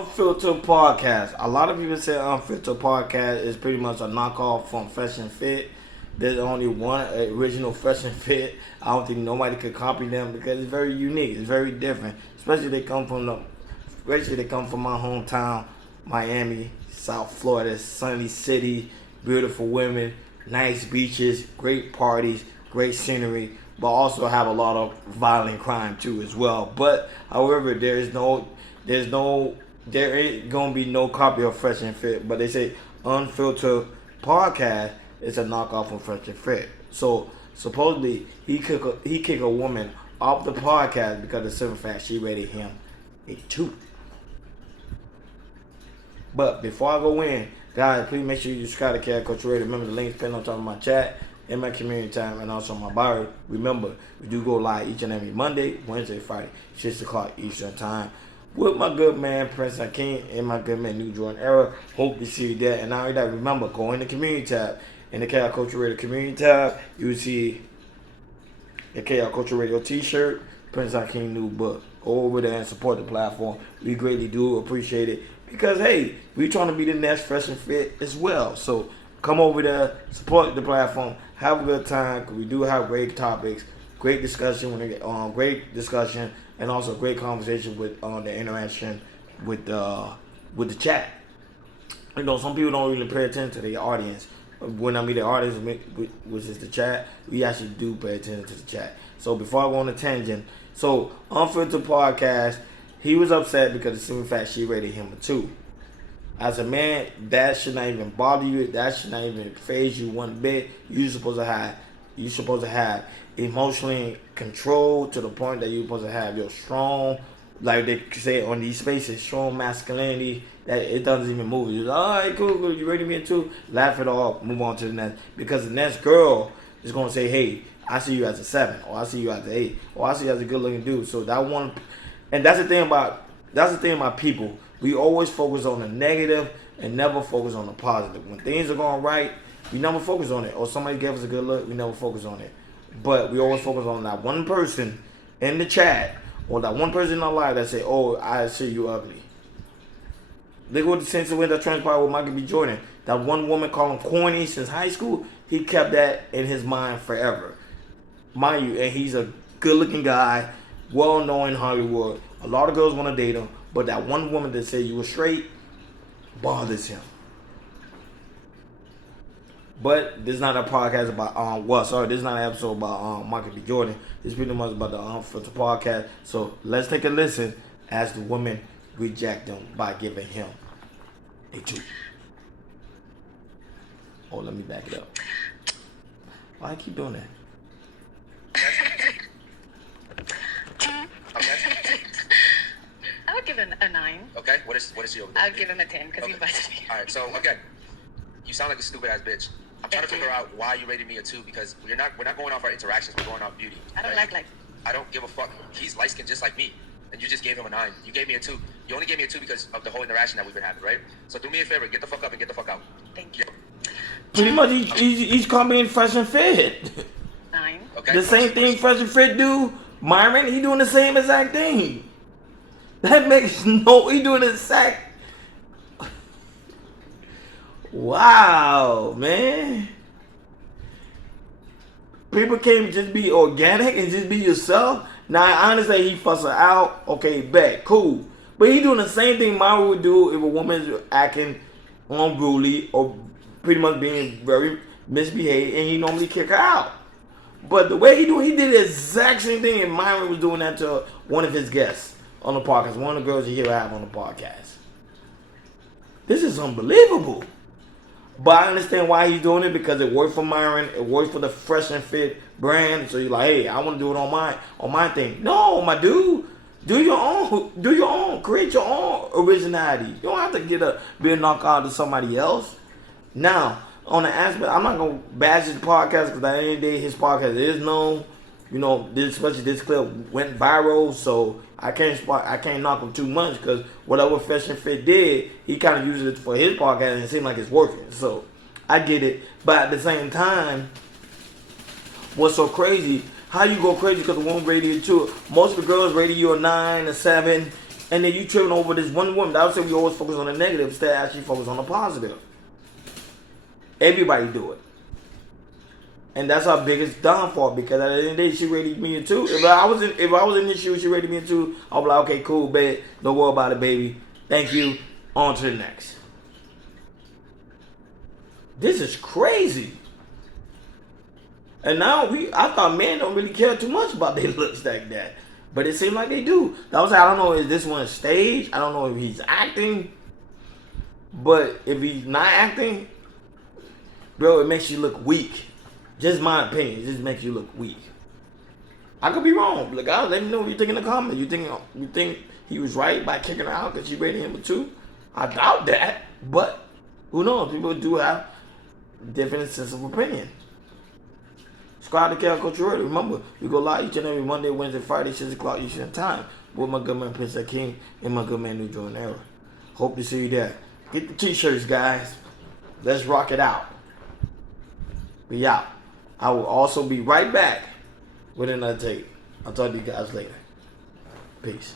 Unfiltered Podcast. A lot of people say Unfiltered Podcast is pretty much a knockoff from Fresh and Fit. There's only one original Fresh and Fit. I don't think nobody could copy them because it's very unique. It's very different. Especially they come from my hometown, Miami, South Florida, sunny city, beautiful women, nice beaches, great parties, great scenery, but also have a lot of violent crime too as well. But however, there ain't gonna be no copy of Fresh and Fit. But they say Unfiltered Podcast is a knockoff of Fresh and Fit. So supposedly he kick a woman off the podcast because of the simple fact she rated him a 2. But before I go in, guys, please make sure you subscribe to Chaos Culture Radio. Remember the links pinned on top of my chat, in my community time, and also my bio. Remember, we do go live each and every Monday, Wednesday, Friday, 6 o'clock Eastern Time, with my good man Prince Hakeem and my good man New Jordan Era. Hope to see you there. And now that, remember, go in the community tab. In the Chaos Culture Radio community tab, you will see the Chaos Culture Radio t-shirt, Prince Hakeem new book. Go over there and support the platform. We greatly do appreciate it. Because, hey, we're trying to be the next Fresh and Fit as well. So come over there, support the platform, have a good time. Cause we do have great topics, great discussion, and also great conversation with the interaction with the chat. You know, some people don't really pay attention to the audience. When I mean the audience, which is the chat, we actually do pay attention to the chat. So before I go on a tangent, so Unfiltered Podcast, he was upset because of the simple fact she rated him a 2. As a man, that should not even bother you. That should not even faze you one bit. You're supposed to have emotionally control to the point that you're supposed to have your strong, like they say on these spaces, strong masculinity that it doesn't even move. You're like, all right, cool, you rated me a 2. Laugh it off, move on to the next. Because the next girl is gonna say, hey, I see you as a 7, or I see you as an 8, or I see you as a good looking dude. So that one. And that's the thing about people. We always focus on the negative and never focus on the positive. When things are going right, we never focus on it. Or somebody gave us a good look, we never focus on it. But we always focus on that one person in the chat or that one person in our life that say, oh, I see you ugly. Look what the sense of when that transpired with Michael B. Jordan. That one woman called him corny since high school, he kept that in his mind forever. Mind you, and he's a good looking guy, well known in Hollywood. A lot of girls want to date him, but that one woman that said you were straight bothers him. But this is not a podcast about this is not an episode about Michael B. Jordan. This is pretty much about the Unfiltered Podcast. So let's take a listen as the woman reject him by giving him a 2. Oh, let me back it up. Why I keep doing that? I would give him a 9. Okay, what is your? I would give him a 10 because he invited me. All right, so again, you sound like a stupid ass bitch. I'm trying to figure out why you rated me a 2 because we're not going off our interactions. We're going off beauty. I don't right? like. I don't give a fuck. He's light skinned just like me, and you just gave him a 9. You gave me a 2. You only gave me a 2 because of the whole interaction that we've been having, right? So do me a favor, get the fuck up and get the fuck out. Thank you. Pretty much, he's coming Fresh and Fit. 9. Okay. The same thing Fresh and Fit do. Myron, he doing the same exact thing. That makes he doing the exact. Wow, man. People can't just be organic and just be yourself. Now, I understand he fuss her out. Okay, bet, cool. But he doing the same thing Myron would do if a woman's acting unruly or pretty much being very misbehaved, and he normally kick her out. But the way he did the exact same thing, and Myron was doing that to one of his guests on the podcast, one of the girls he ever have on the podcast. This is unbelievable. But I understand why he's doing it because it worked for Myron, it worked for the Fresh and Fit brand. So you're like, hey, I want to do it on my thing. No, my dude, do your own, create your own originality. You don't have to be a knockout to somebody else. Now, on the aspect, I'm not gonna bash his podcast because at the end of the day, his podcast is known. You know, especially this clip went viral, so I can't knock him too much because whatever Fresh and Fit did, he kind of used it for his podcast and it seemed like it's working. So I get it, but at the same time, what's so crazy? How you go crazy because the woman rated you 2? Most of the girls rated you a 9, a 7. And then you tripping over this one woman. That would say we always focus on the negative instead of actually focus on the positive. Everybody do it. And that's our biggest downfall, because at the end of the day, she rated me a 2. If I was in this shoe, she rated me a 2, I'll be like, okay, cool, babe. Don't worry about it, baby. Thank you. On to the next. This is crazy. And now I thought men don't really care too much about their looks like that. But it seems like they do. That was, I don't know, is this one staged? I don't know if he's acting. But if he's not acting, bro, it makes you look weak. Just my opinion. It just makes you look weak. I could be wrong. Look, let me know what you think in the comments. You think he was right by kicking her out because she rated him a 2? I doubt that. But who knows? People do have different sense of opinion. Subscribe to Cal Culture Radio. Remember, we go live each and every Monday, Wednesday, Friday, 6 o'clock Eastern Time with my good man Prince King and my good man New Jordan Era. Hope to see you there. Get the t-shirts, guys. Let's rock it out. We out. I will also be right back with another tape. I'll talk to you guys later. Peace.